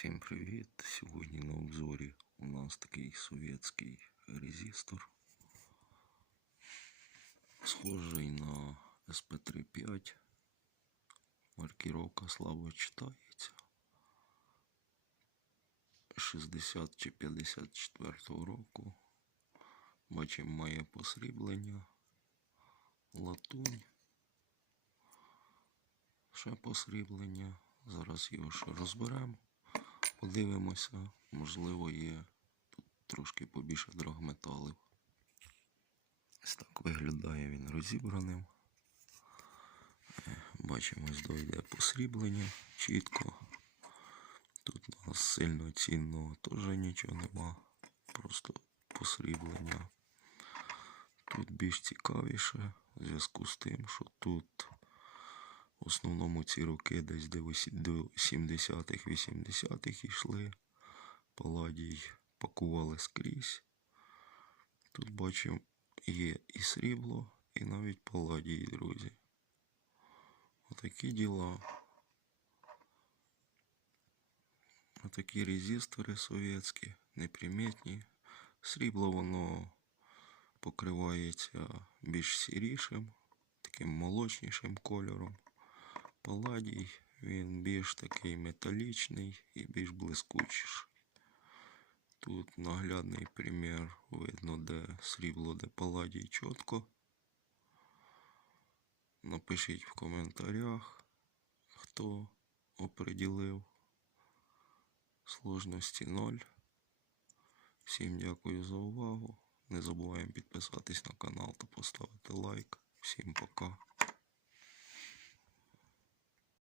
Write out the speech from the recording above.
Всім привіт! Сьогодні на обзорі у нас такий совєтський резистор. Схожий на SP35. Маркировка слабо читається. 60 чи 54 року. Бачимо має посріблення. Латунь. Ще посріблення. Зараз його ще розберемо. Подивимося, можливо, є тут трошки побільше драгметалів. Ось так виглядає він розібраним. Е, Бачимо, ось дойде посріблення чітко. Тут у нас сильно цінного теж нічого нема. Просто посріблення. Тут більш цікавіше в зв'язку з тим, що тут в основному ці роки десь до 70-х, 80-х йшли. Паладій пакували скрізь. Тут бачимо є і срібло, і навіть паладій, друзі. Отакі діла. Отакі резистори совєтські, непримітні. Срібло воно покривається більш сірішим, таким молочнішим кольором. Паладій він більш такий металічний і більш блискучіший. Тут наглядний примір видно, де срібло, де паладій чітко. Напишіть в коментарях, хто оприділив сложності 0. Всім дякую за увагу. Не забуваємо підписатись на канал та поставити лайк. Всім пока.